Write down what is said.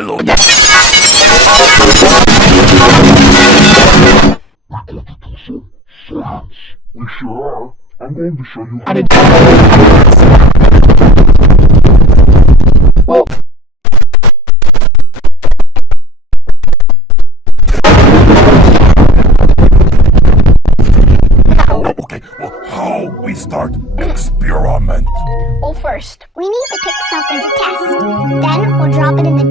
Hello. We sure are. I'm going to show you how to Well, okay, well, how we start experiment? Well, first, we need to pick something to test. Then we'll drop it in the